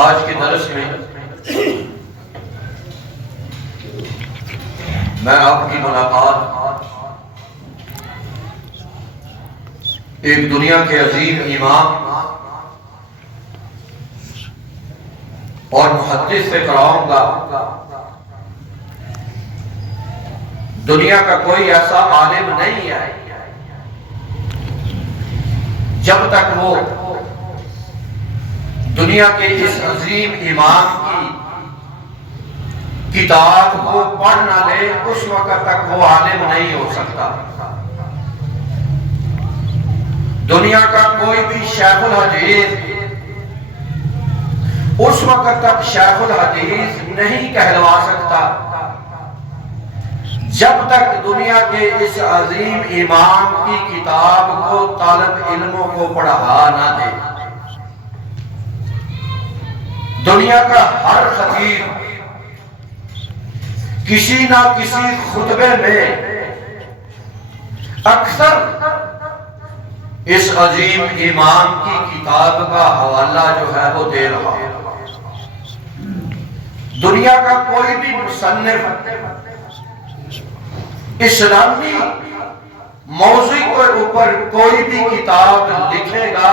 آج کے درس میں میں آپ کی ملاقات ایک دنیا کے عظیم امام اور محدث سے کراؤں گا۔ دنیا کا کوئی ایسا عالم نہیں ہے جب تک وہ دنیا کے اس عظیم امام کی کتاب کو پڑھ نہ لے، اس وقت تک وہ عالم نہیں ہو سکتا۔ دنیا کا کوئی بھی شیخ الحدیث اس وقت تک شیخ الحدیث نہیں کہلوا سکتا جب تک دنیا کے اس عظیم امام کی کتاب کو طالب علموں کو پڑھا نہ دے۔ دنیا کا ہر خطیب کسی نہ کسی خطبے میں اکثر اس عظیم امام کی کتاب کا حوالہ جو ہے وہ دے رہا ہے۔ دنیا کا کوئی بھی مصنف اسلامی موضوع کے اوپر کوئی بھی کتاب لکھے گا،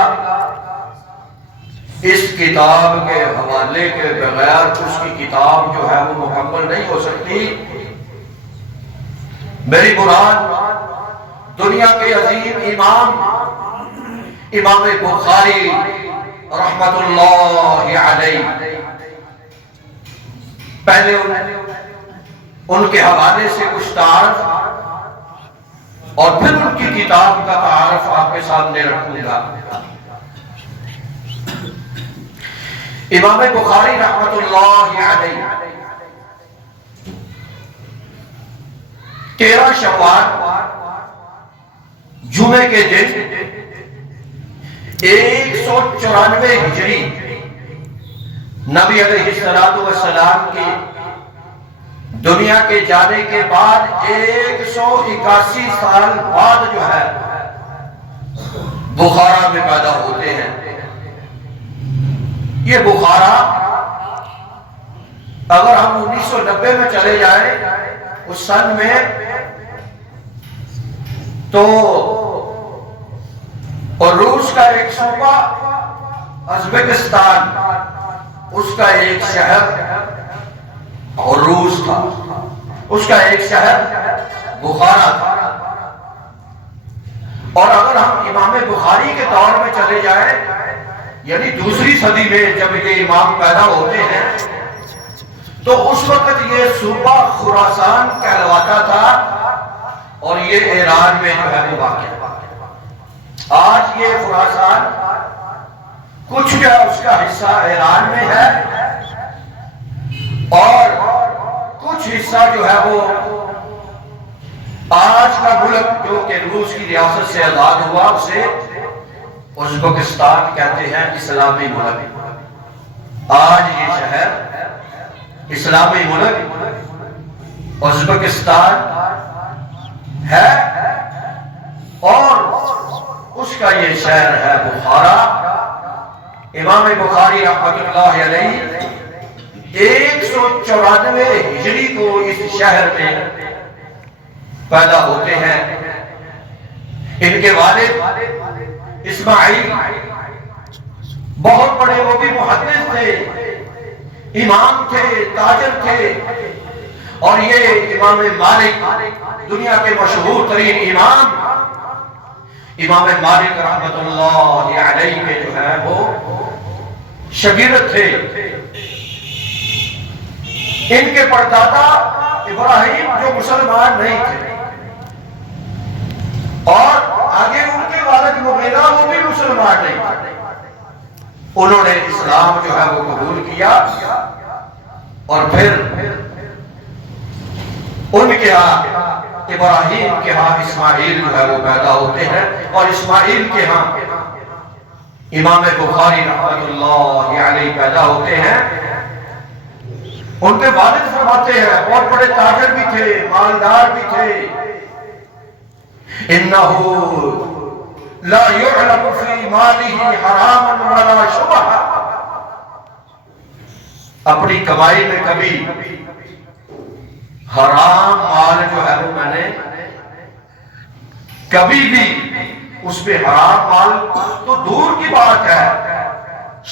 اس کتاب کے حوالے کے بغیر اس کی کتاب جو ہے وہ مکمل نہیں ہو سکتی۔ میری مراد دنیا کے عظیم امام بخاری رحمت اللہ علیہ، پہلے ان کے حوالے سے کچھ تعارف اور پھر ان کی کتاب کا تعارف آپ کے سامنے رکھوں گا۔ امام بخاری رحمت اللہ علیہ 13 شوال جمعے کے دن 194 ہجری نبی علیہ السلام کی دنیا کے جانے کے بعد 181 سال بعد جو ہے بخارا میں پیدا ہوتے ہیں۔ یہ بخارا اگر ہم 1990 میں چلے جائیں اس سن میں، تو اور روس کا ایک صوبہ ازبکستان، اس کا ایک شہر اور روس تھا، اس کا ایک شہر بخارا تھا۔ اور اگر ہم امام بخاری کے دور میں چلے جائیں، یعنی دوسری صدی میں جب یہ امام پیدا ہوتے ہیں، تو اس وقت یہ صوبہ خراسان کہلواتا تھا اور یہ ایران میں جو ہے وہ واقع ہے۔ آج یہ خراسان کچھ جو ہے اس کا حصہ ایران میں ہے اور کچھ حصہ جو ہے وہ آج کا ملک جو کہ روس کی ریاست سے آزاد ہوا اسے ازبکستان کہتے ہیں، اسلامی ملک۔ آج یہ شہر اسلامی ملک ازبکستان ہے اور اس کا یہ شہر ہے بخارا۔ امام بخاری رحمت اللہ علیہ 194 ہجری کو اس شہر میں پیدا ہوتے ہیں۔ ان کے والد اسماعیل بہت بڑے، وہ بھی محدث تھے، امام تھے، تاجر تھے، اور یہ امام مالک دنیا کے مشہور ترین امام مالک رحمت اللہ علیہ کے جو ہے وہ شاگرد تھے۔ ان کے پردادا ابراہیم جو مسلمان نہیں تھے، اور آگے ان کے والد مغیرہ وہ بھی مسلمان نہیں تھے، انہوں نے اسلام جو ہے وہ قبول کیا اور پھر ان کے ہاں ابراہیم کے ہاں اسماعیل جو ہے وہ پیدا ہوتے ہیں، اور اسماعیل کے ہاں امام بخاری رحمت اللہ علیہ پیدا ہوتے ہیں۔ ان کے والد فرماتے ہیں بہت بڑے تاجر بھی تھے، مالدار بھی تھے، انہو لا يعلم فی مالہ حراما ولا شبہا، اپنی کمائی میں کبھی حرام مال جو ہے وہ میں نے کبھی بھی اس پہ حرام مال تو دور کی بات ہے،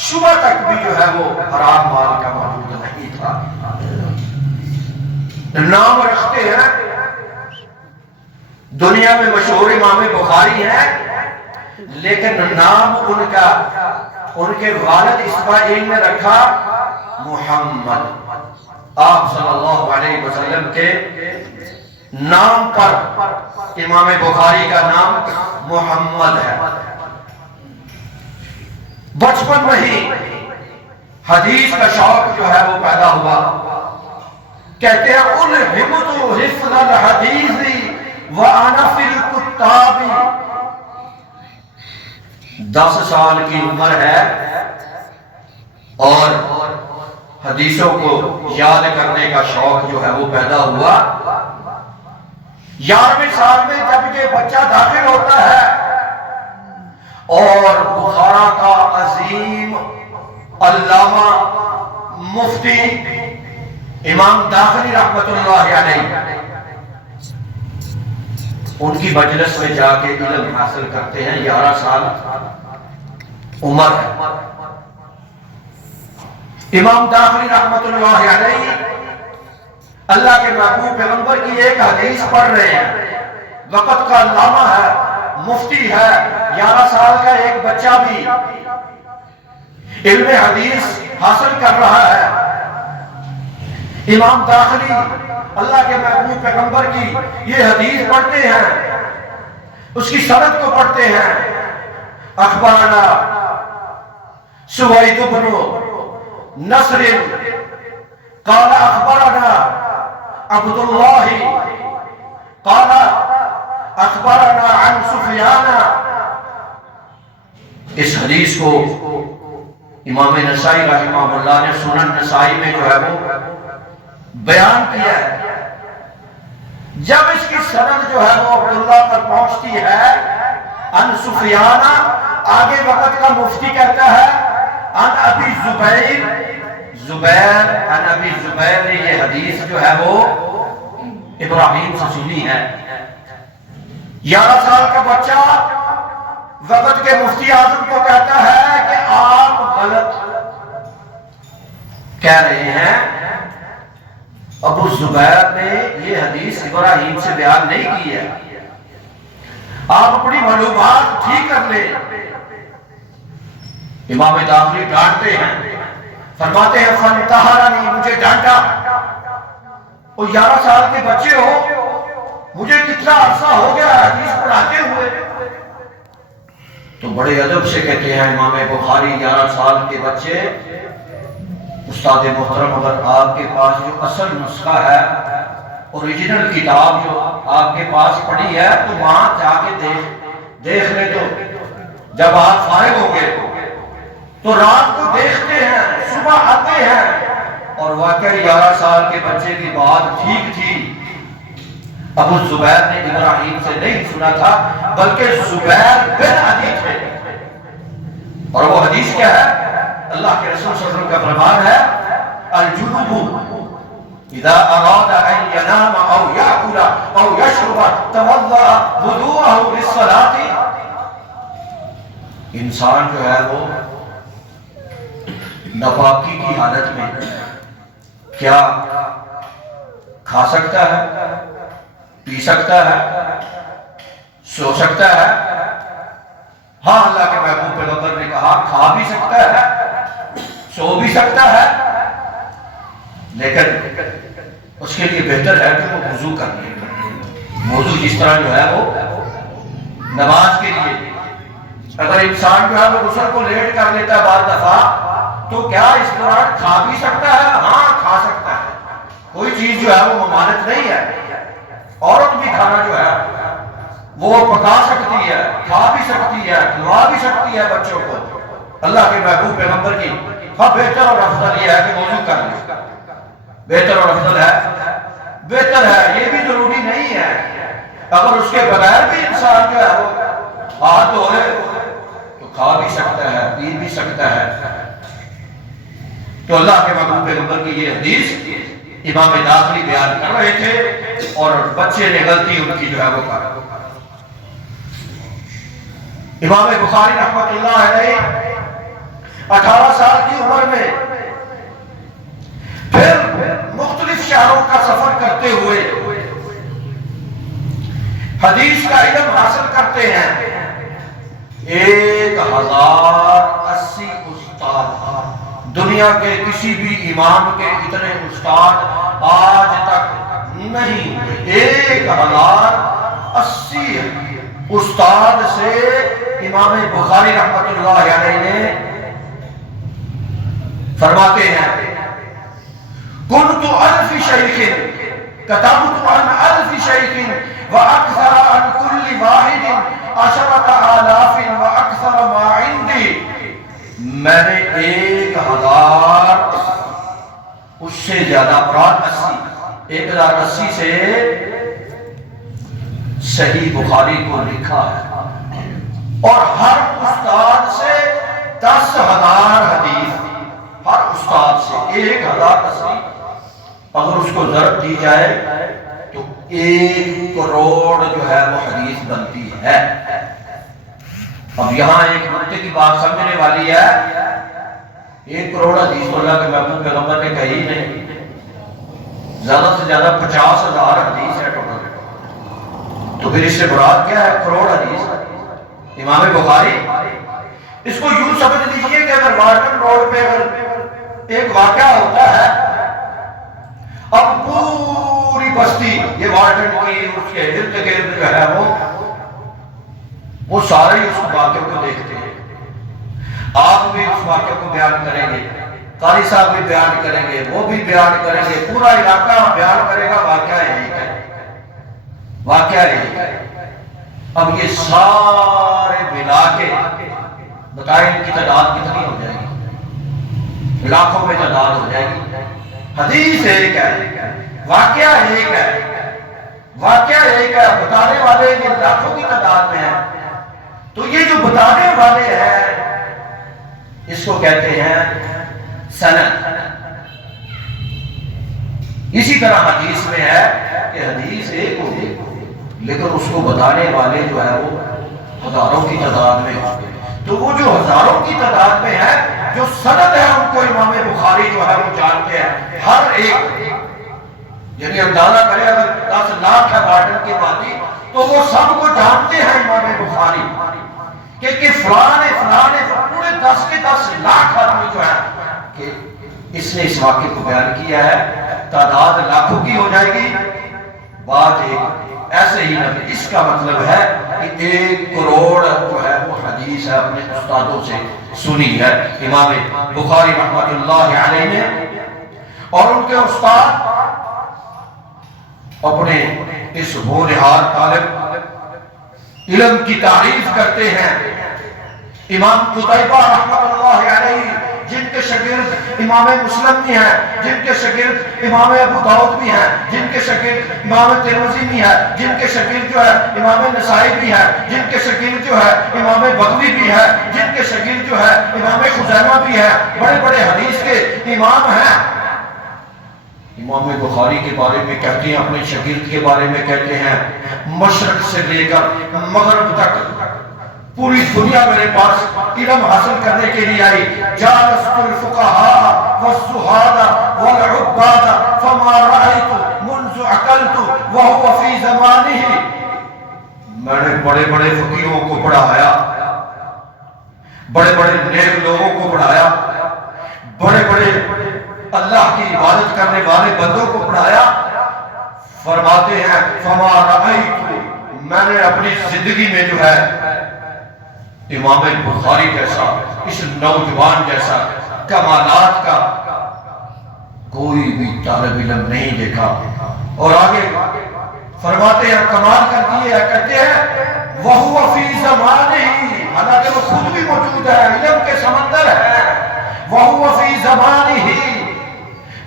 شبہ تک بھی جو ہے وہ حرام مال کا موجود نہیں تھا۔ نام رکھتے ہیں، دنیا میں مشہور امام بخاری ہے، لیکن نام ان کا ان کے والد اسماعیل نے رکھا محمد۔ آپ صلی اللہ علیہ وسلم کے نام پر امام بخاری کا نام محمد ہے۔ بچپن میں ہی حدیث کا شوق جو ہے وہ پیدا ہوا۔ کہتے ہیں الہمت حفظ الحدیث وانا فی الکتاب، 10 سال کی عمر ہے اور حدیثوں کو یاد کرنے کا شوق جو ہے وہ پیدا ہوا۔ 11ویں سال میں جب یہ بچہ داخل ہوتا ہے اور بخارا کا عظیم علامہ مفتی امام داخلی رحمت اللہ علیہ ان کی مجلس میں جا کے علم حاصل کرتے ہیں، 11 سال عمر ہے۔ امام داخلی رحمت اللہ علیہ اللہ کے محبوب پیغمبر کی ایک حدیث پڑھ رہے ہیں، وقت کا علامہ ہے، مفتی ہے، 11 سال کا ایک بچہ بھی علم حدیث حاصل کر رہا ہے۔ امام داخلی اللہ کے محبوب پیغمبر کی یہ حدیث پڑھتے ہیں، اس کی سند کو پڑھتے ہیں۔ اخبارنا سوید بن نصر قال اخبرنا عبد الله قال اخبرنا عن سفیان۔ اس حدیث کو امام نسائی رحمہ اللہ نے سنن نسائی میں جو ہے وہ بیان کیا ہے۔ جب اس کی سند جو ہے وہ عبداللہ پر پہنچتی ہے، ان سفیان، آگے وقت کا مفتی کہتا ہے ان ابی زبیر ان ابی زبیر نے یہ حدیث جو ہے وہ ابراہیم سے سنی ہے۔ 11 سال کا بچہ وقت کے مفتی اعظم کو کہتا ہے کہ آپ غلط کہہ رہے ہیں، ابو زبیر نے یہ حدیث ابراہیم سے بیان نہیں کی ہے، آپ اپنی معلومات ٹھیک کر لیں۔ امام داخلی ڈانٹتے ہیں، فرماتے ہیں فانتہرنی، مجھے ڈانٹا، اور 11 سال کے بچے ہو، مجھے کتنا عرصہ ہو گیا حدیث پڑھاتے ہوئے۔ تو بڑے ادب سے کہتے ہیں امام بخاری 11 سال کے بچے، استاد محترم اگر آپ کے پاس جو اصل نسخہ ہے، اوریجنل کتاب جو آپ کے پاس پڑھی ہے، تو وہاں جا کے دیکھ لے، تو جب آپ فارغ ہوں گے تو رات کو دیکھتے ہیں، صبح آتے ہیں، اور واقعی 11 سال کے بچے کی بات ٹھیک تھی۔ ابو زبیر نے ابراہیم سے نہیں سنا تھا، بلکہ زبیر بن عدی تھے۔ اور وہ حدیث کیا ہے؟ اللہ کے رسول صلی اللہ علیہ وسلم کا فرمان ہے الجنوب اذا اراد ان ينام او ياكل او يشرب توضا وضوءه للصلاه۔ انسان جو ہے وہ ناپاکی کی حالت میں کیا کھا سکتا ہے، پی سکتا ہے، سو سکتا ہے؟ ہاں، اللہ کے محبوب پیغمبر نے کہا کھا بھی سکتا ہے، سو بھی سکتا ہے، لیکن اس کے لیے بہتر ہے کہ وہ وضو کر لے۔ وضو جس طرح جو ہے وہ نماز کے لیے، اگر انسان جو ہے وہ غسل کو لیٹ کر لیتا ہے بعض دفعہ، تو کیا اس دوران کھا بھی سکتا ہے؟ ہاں، کھا سکتا ہے، کوئی چیز جو ہے وہ ممانعت نہیں ہے۔ عورت بھی کھانا جو ہے وہ پکا سکتی ہے، کھا بھی سکتی ہے، کھلوا بھی سکتی ہے بچوں کو۔ اللہ کے محبوب پیغمبر کی ہاں بہتر اور افضل یہ ہے کہ وضو کر لے، بہتر اور افضل ہے، بہتر ہے، یہ بھی ضروری نہیں ہے۔ اگر اس کے بغیر بھی انسان جو ہے وہ ہاتھ دھوئے تو کھا بھی سکتا ہے، پی بھی سکتا ہے۔ تو اللہ کے محبوب پیغمبر کی یہ حدیث امام داخلی بیان کر رہے تھے اور بچے نے غلطی ان کی جو ہے وہ کر. امام بخاری رحمۃ اللہ علیہ 18 سال کی عمر میں پھر مختلف شہروں کا سفر کرتے ہوئے حدیث کا علم حاصل کرتے ہیں. 1080 استاد، دنیا کے کسی بھی امام کے اتنے استاد آج تک نہیں. 1080 استاد سے امام بخاری رحمۃ اللہ علیہ نے فرماتے ہیں كنت ألف شيخ كتبت عن 1000 شيخ وأكثر عن كل واحد 10,000 وأكثر ما عندي. میں نے 1000 اس سے زیادہ قرآن 1080 سے صحیح بخاری کو لکھا ہے اور ہر استاد سے 10,000 حدیث. ہر استاد سے 1080 اگر اس کو ضرب دی جائے تو 1 کروڑ جو ہے وہ حدیث بنتی ہے. اب یہاں ایک نقطے کی بات سمجھنے والی ہے. 1 کروڑ حدیث اللہ کے محبوب پیغمبر نے کہی نہیں، زیادہ سے زیادہ 50,000 حدیث ہے ٹوٹل. تو پھر اس سے مراد کیا ہے؟ کروڑ حدیث. امام بخاری اس کو یوں سمجھ لیجئے کہ اگر وارٹن روڈ پہ اگر ایک واقعہ ہوتا ہے، اب پوری بستی یہ وارٹن کی اس کے ارد گرد جو ہے وہ سارے اس واقعے کو دیکھتے ہیں. آپ بھی اس واقعے کو بیان کریں گے، قاری صاحب بھی بیان کریں گے، وہ بھی بیان کریں گے، پورا علاقہ بیان کرے گا. واقعہ یہی ہے، واقعہ یہی ہے. اب یہ سارے ملا کے بتائیں ان کی تعداد کتنی ہو جائے گی؟ لاکھوں میں تعداد ہو جائے گی. حدیث ایک ہے، واقعہ ایک ہے، واقعہ ایک ہے، بتانے والے یہ لاکھوں کی تعداد میں ہیں. تو یہ جو بتانے والے ہیں اس کو کہتے ہیں سند. اسی طرح حدیث میں ہے کہ حدیث ایک ہوگی لیکن اس کو بتانے والے جو ہے وہ ہزاروں کی تعداد میں ہوں گے. تو وہ جو ہزاروں کی تعداد میں ہے، جو سند ہے ان کو امام بخاری جو ہے وہ جانتے ہیں. ہر ایک یعنی اندازہ کرے اگر 10 لاکھ ہے وارڈن کے بادی تو وہ سب کو جانتے ہیں امام بخاری کہ فلاں پورے 10 کے 10 لاکھ آدمی جو ہے کہ اس نے اس واقعے کو بیان کیا ہے. تعداد لاکھوں کی ہو جائے گی. بات ایک ایسے ہی نہیں. اس کا مطلب ہے کہ 1 کروڑ جو ہے وہ حدیث ہے اپنے استادوں سے سنی ہے امام بخاری رحمۃ اللہ علیہ نے. اور ان کے استاد اپنے اس ہونہار طالب علم کی تعریف کرتے ہیں. امام قتیبہ رحمۃ اللہ علیہ جن کے شاگرد امام مسلم بھی ہیں، جن کے شاگرد امام ابو داؤد بھی ہیں، جن کے شاگرد امام ترمذی بھی ہیں، جن کے شاگرد جو ہے امام نسائی بھی ہیں، جن کے شاگرد جو ہے امام بغوی بھی ہے، جن کے شاگرد جو ہے امام خزیمہ بھی ہے، بڑے بڑے حدیث کے امام ہیں. امام بخاری کے بارے میں کہتے ہیں، اپنے شاگرد کے بارے میں کہتے ہیں مشرق سے لے کر مغرب تک پوری دنیا میرے پاس علم حاصل کرنے کے لیے آئی. جالست الفقهاء والزهاد والعباد فما رأيت منذ عقلت وهو في زمانه. میں نے بڑے بڑے فقیہوں کو پڑھایا، بڑے بڑے نیک لوگوں کو پڑھایا، بڑے بڑے اللہ کی عبادت کرنے والے بندوں کو پڑھایا. فرماتے ہیں فما رأيت، میں نے اپنی زندگی میں جو ہے امام بخاری جیسا، اس نوجوان جیسا کمالات کا کوئی بھی طالب علم نہیں دیکھا. اور آگے فرماتے ہیں کمال کر دیے، کہتے ہیں وَهُوَ فِي زَمَانِهِ، حالانکہ وہ خود بھی موجود ہے، علم کے سمندر ہے. وَهُوَ فِي زَمَانِهِ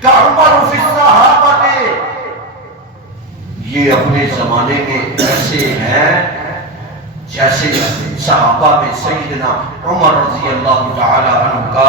كَعُمَرُ فِي الصَّحَابَةِ، یہ اپنے زمانے میں ایسے ہیں جیسے صحابہ میں سیدنا عمر رضی اللہ تعالی عنہ کا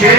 6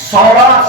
16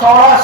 16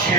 6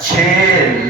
6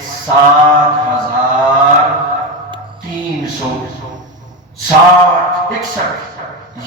7,361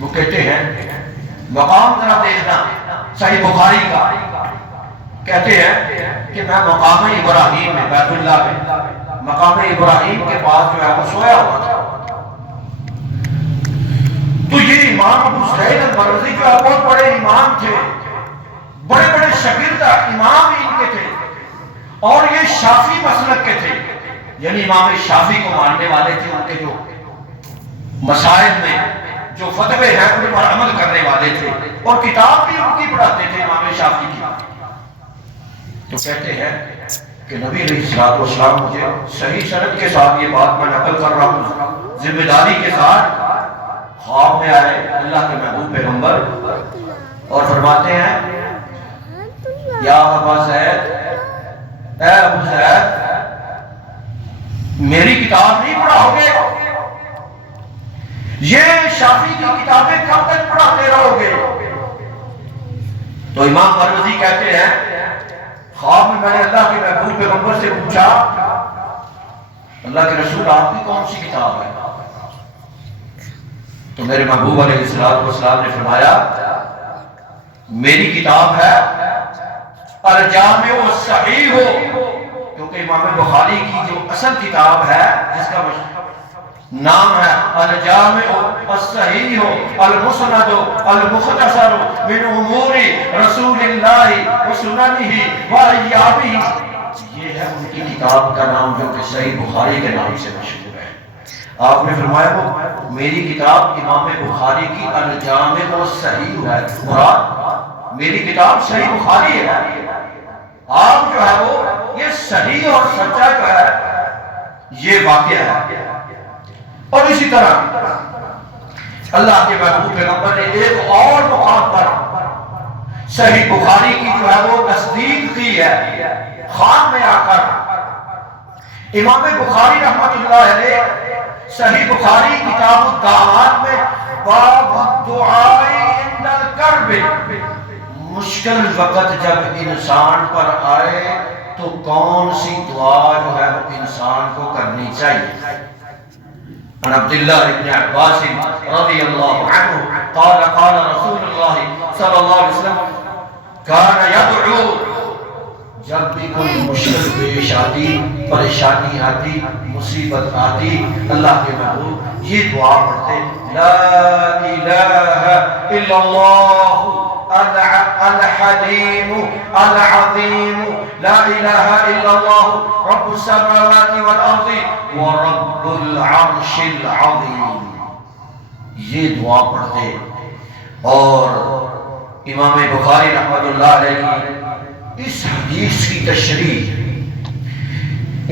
وہ کہتے ہیں مقام ذرا دیکھنا صحیح بخاری کا، کہتے ہیں کہ میں مقام ابراہیم میں، بیت اللہ میں، مقام ابراہیم کے پاس جو ہے وہ سویا ہوا تھا، تو یہ امام ابو سعید المروزی جو ہے بہت بڑے امام تھے، بڑے بڑے شاگرد امام ان کے تھے، اور یہ شافعی مسلک کے تھے، یعنی امام شافعی کو ماننے والے تھے، ان کے جو مسائل میں جو فتوے ہیں ان پر عمل کرنے والے تھے، اور کتاب بھی ان کی پڑھاتے تھے امام شافعی کی۔ تو کہتے ہیں کہ نبی علیہ السلام مجھے صحیح سند کے ساتھ یہ بات میں نقل کر رہا ہوں، ذمہ داری کے ساتھ، خواب میں آئے اللہ کے محبوب پیغمبر اور فرماتے ہیں یا ابا زید، اے ابو زید میری کتاب نہیں پڑھاؤ گے؟ یہ شافعی کی کتابیں کب تک پڑھاتے رہو گے؟ تو امام مروزی کہتے ہیں خواب میں نے اللہ کے محبوب پیغمبر سے پوچھا اللہ کے رسول آپ کی کون سی کتاب ہے؟ تو میرے محبوب علیہ السلام نے فرمایا میری کتاب ہے الجامع الصحیح، کیونکہ امام بخاری کی جو اصل کتاب ہے جس کا نام ہے الجامع الصحیح المسند المختصر من امور رسول اللہ وسننہ وایامہ، یہ ہے ان کی کتاب کا نام جو کہ صحیح بخاری کے نام سے مشہور ہے۔ آپ نے فرمایا وہ میری کتاب امام بخاری کی الجامع الصحیح ہے، مراد میری کتاب صحیح بخاری ہے، آپ جو ہے وہ یہ صحیح اور سچا جو ہے یہ واقعہ ہے۔ اور اسی طرح اللہ کے محبوب پیغمبر نے ایک اور مقام پر صحیح بخاری کی جو ہے وہ تصدیق کی ہے، خواب میں آ کر امام بخاری رحمۃ اللہ علیہ صحیح بخاری کتاب الدعوات میں باب الدعاء عند الکرب، مشکل وقت جب انسان پر آئے تو کون سی دعا جو ہے وہ انسان کو کرنی چاہیے۔ عن عبد الله بن عباس رضي الله عنه قال قال رسول الله صلى الله عليه وسلم كان يدعو، جب بھی کوئی مشکل پیش آتی، پریشانی آتی، مصیبت آتی، اللہ کے محبوب یہ دعا پڑھتے لا الہ الا اللہ الحلیم العظیم لا الہ الا اللہ رب السماوات والارض ورب العرش العظیم، یہ دعا پڑھتے۔ اور امام بخاری رحمۃ اللہ علیہ کی اس حدیث کی تشریح،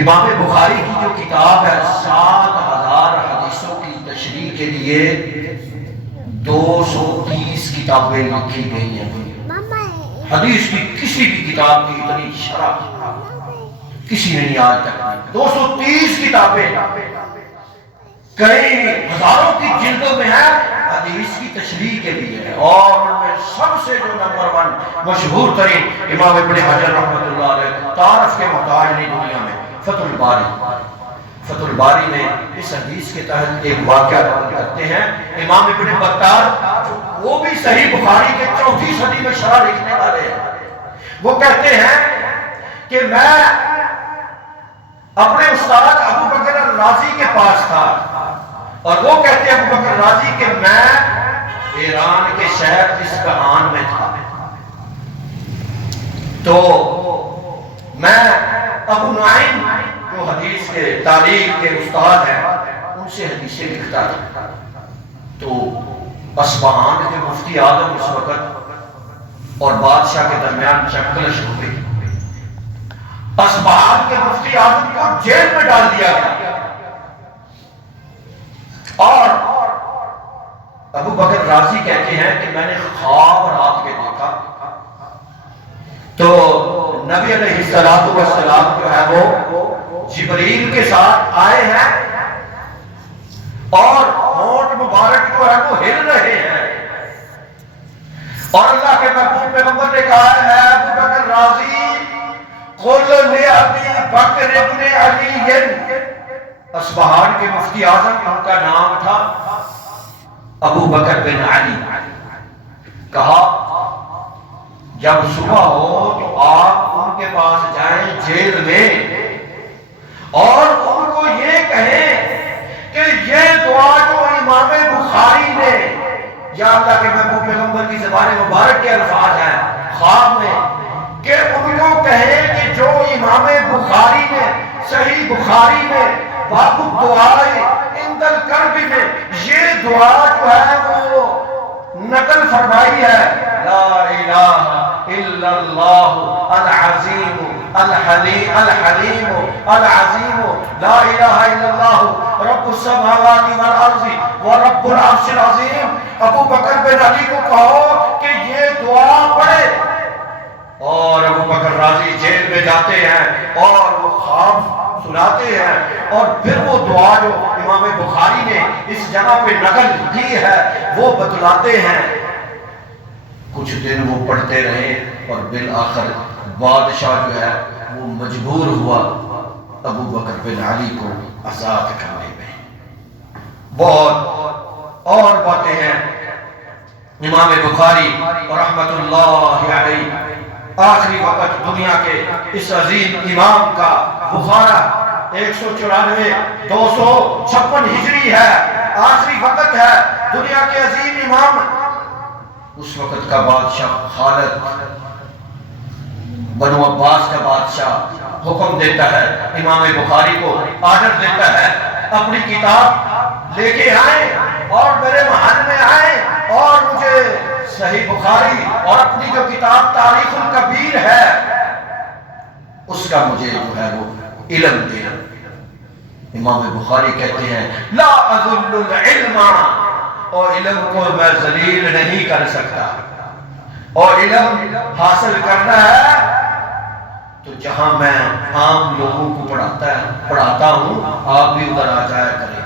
امام بخاری کی جو کتاب ہے 7000 حدیثوں کی تشریح کے لیے 230 کتابیں لکھی گئی ہیں۔ حدیث کی کسی بھی کتاب کی اتنی شرح کسی نے نہیں آج تک، 230 کتابیں کئی ہزاروں کی جلدوں میں ہے حدیث کی تشریح کے لیے، اور ان میں سب سے جو نمبر 1 مشہور ترین امام ابن حجر رحمۃ اللہ علیہ تعارف کے محتاج نہیں دنیا میں، فتح الباری، فتح الباری میں اس حدیث کے تحت ایک واقعہ نقل کرتے ہیں امام ابن بطال، وہ بھی صحیح بخاری کے 4تھی صدی میں شرح لکھنے والے ہیں، وہ کہتے ہیں کہ میں اپنے استاد ابو بکر الرازی کے پاس تھا، اور وہ کہتے ہیں ابو بکر الرازی کہ میں ایران کے شہر اصفہان میں تھا، تو میں ابو نعیم جو حدیث کے تاریخ کے استاد ہیں ان سے حدیثیں لکھتا تھا، تو اصفہان کے مفتی اعظم اس وقت اور بادشاہ کے درمیان چکلش ہو گئی، اصفہان کے مفتی اعظم کو جیل میں ڈال دیا گیا، اور ابو بکر رازی کہتے ہیں کہ میں نے خواب رات کے دیکھا تو نبی علیہ السلام جو ہے وہ جبریل کے ساتھ آئے ہیں اور ہونٹ مبارک جو ہے وہ ہل رہے ہیں، اور اللہ کے محبوب پیغمبر نے کہا ہے ابو بکر رازی قل لأبی بکر ابن علی، اصفہان کے مفتی اعظم ان کا نام تھا، ابو بکر بن علی، کہا جب صبح ہو تو آپ ان کے پاس جائیں جیل میں اور ان کو یہ کہیں کہ یہ دعا جو امام بخاری نے، یا اللہ کے محبوب پیغمبر کی زبان مبارک کے الفاظ ہیں خواب میں، کہ ان کو کہیں کہ جو امام بخاری نے صحیح بخاری میں باب الدعاء عند الکرب میں یہ دعا جو ہے وہ نقل فرمائی ہے، لا الہ الا اللہ العظیم الحلیم العظیم لا الہ الا اللہ رب السماوات والارض ورب العرش العظیم۔ ابو بکر بن علی کو کہو کہ یہ دعا پڑھے، اور ابو بکر راضی جیل میں جاتے ہیں اور وہ خواب سناتے ہیں، اور پھر وہ دعا جو امام بخاری نے اس جگہ پہ نقل کی ہے وہ بتلاتے ہیں۔ کچھ دن وہ پڑھتے رہے اور بالآخر بادشاہ جو ہے وہ مجبور ہوا ابو بکر بن علی کو آزاد کرنے میں۔ بہت اور باتیں ہیں امام بخاری رحمت اللہ علیہ، آخری وقت دنیا کے اس عظیم امام کا بخارا 194 256 ہجری ہے، آخری وقت ہے دنیا کے عظیم امام۔ اس وقت کا بادشاہ خالد بنو عباس کا بادشاہ حکم دیتا ہے امام بخاری کو، آرڈر دیتا ہے اپنی کتاب لے کے آئیں اور میرے محل میں آئیں اور مجھے صحیح بخاری اور اپنی جو کتاب تاریخ الکبیر ہے اس کا مجھے جو ہے وہ علم دے۔ امام بخاری کہتے ہیں لا اذل العلم، اور علم کو میں ذلیل نہیں کر سکتا، اور علم حاصل کرنا ہے تو جہاں میں عام لوگوں کو پڑھاتا ہوں آپ بھی ادھر آ جایا کریں۔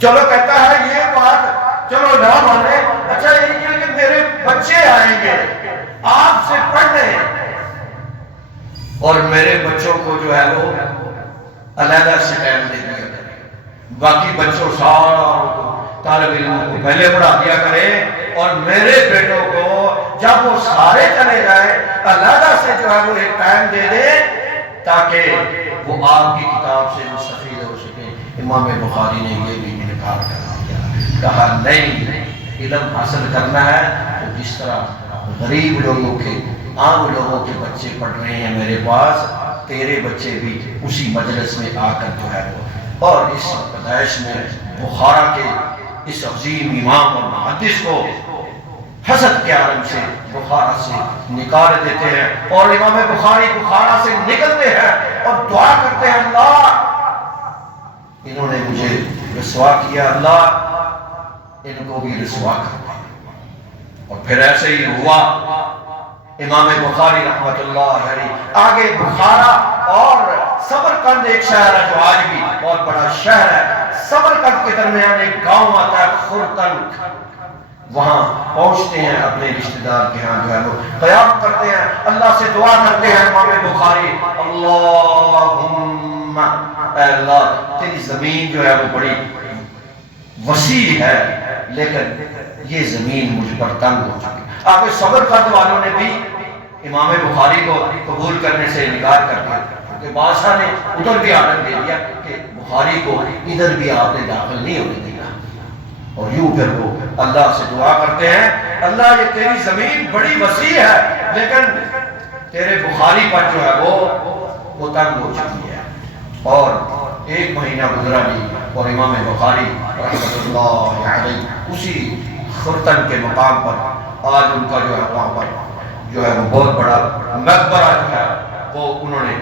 چلو کہتا ہے یہ بات چلو نہ مانے، اچھا یہ کہ میرے بچے آئیں گے آپ سے پڑھنے، اور میرے بچوں کو جو ہے وہ علیحدہ سے ٹائم دے دیا کرے، باقی بچوں سارا طالب علموں کو پہلے پڑھا دیا کرے، اور میرے بیٹوں کو جب وہ سارے چلے جائیں علیحدہ سے جو ہے وہ ایک ٹائم دے دے تاکہ وہ آپ کی کتاب سے مستفید ہو سکے۔ امام بخاری نے یہ بھی انکار کر دیا، کہا نہیں، علم حاصل کرنا ہے تو جس طرح غریب لوگوں کے عام لوگوں کے بچے پڑھ رہے ہیں میرے پاس، تیرے بچے بھی اسی مجلس میں آ کر جو ہے وہ، اور اس پیدائش میں بخارا کے اس عظیم امام اور محدث کو حسد کے عالم سے بخارا سے نکال دیتے ہیں، اور امام بخاری بخارا سے نکلتے ہیں اور دعا کرتے ہیں اللہ انہوں نے مجھے رسوا کیا، اللہ ان کو بھی رسوا کر دے۔ اور پھر ایسے ہی ہوا، امام بخاری رحمت اللہ علیہ آگے بخارا اور سمرقند ایک شہر ہے جو آج بھی بہت بڑا شہر ہے، سمرقند کے درمیان ایک گاؤں آتا ہے خرطن، وہاں پہنچتے ہیں اپنے رشتہ دار کے ہاں جو ہے وہ قیام کرتے ہیں، اللہ سے دعا کرتے ہیں امام بخاری، اللہم اے اللہ تیری زمین جو ہے وہ بڑی وسیع ہے لیکن یہ زمین مجھ پر تنگ ہو چکی۔ آگے سمرقند والوں نے بھی امام بخاری کو قبول کرنے سے انکار کر دیا، کیونکہ بادشاہ نے ادھر بھی آرڈر دے دیا کہ بخاری کو ادھر بھی آپ نے داخل نہیں ہونے دیا۔ اور یوں پھر وہ اللہ سے دعا کرتے ہیں، اللہ یہ تیری زمین بڑی وسیع ہے لیکن تیرے بخاری پر جو ہے وہ تنگ ہو چکی ہے۔ اور ایک مہینہ گزرا نہیں اور امام بخاری رحمۃ اللہ علیہ اسی خرطن کے مقام پر، آج ان کا جو ہے وہاں پر جو ہے وہ بہت بڑا مقبرہ جو ہے وہ انہوں نے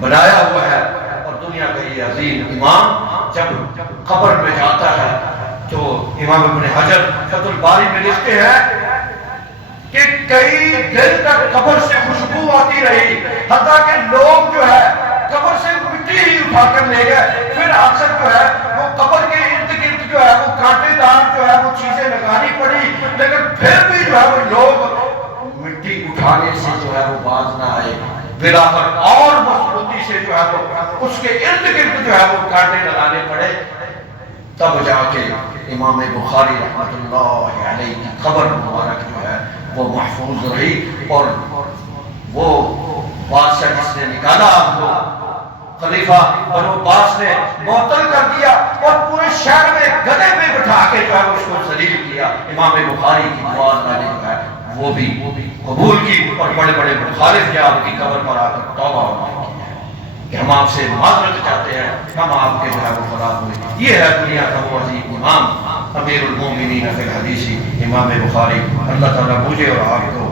بنایا ہوا ہے، اور دنیا کا یہ عظیم امام جب قبر میں جاتا ہے تو امام ابن حجر فتح الباری میں لکھتے ہیں کہ کئی دن تک قبر سے خوشبو آتی رہی، حتیٰ کہ لوگ جو ہے قبر سے مٹی ہی اٹھا کر لے گئے، پھر آخر جو ہے وہ قبر کے ارد گرد جو ہے وہ کانٹے دار جو ہے وہ چیزیں لگانی پڑی، لیکن پھر بھی جو ہے وہ لوگ مٹی اٹھانے سے جو ہے وہ باز نہ آئے، بلاخر اور مضبوطی سے جو ہے وہ اس کے ارد گرد جو ہے وہ کانٹے لگانے پڑے، تب جا کے امام بخاری رحمۃ اللہ علیہ کی قبر مبارک جو ہے وہ محفوظ رہی، اور وہ بادشاہ جس نے نکالا آپ کو، خلیفہ بنو عباس نے معطل کر دیا اور پورے شہر میں گدھے پہ بٹھا کے جو ہے اس کو ذلیل کیا، امام بخاری کی دعا اللہ نے جو ہے وہ بھی قبول کی، اور بڑے بڑے مخالف نے آپ کی قبر پر آ کر توبہ کی ہے کہ ہم آپ سے معذرت چاہتے ہیں، ہم آپ کے جو ہے وہ خراب ہوئے۔ یہ ہے دنیا کا وہ عظیم امام امیر المومنین فی الحدیث امام بخاری۔ اللہ تعالیٰ مجھے اور آپ کو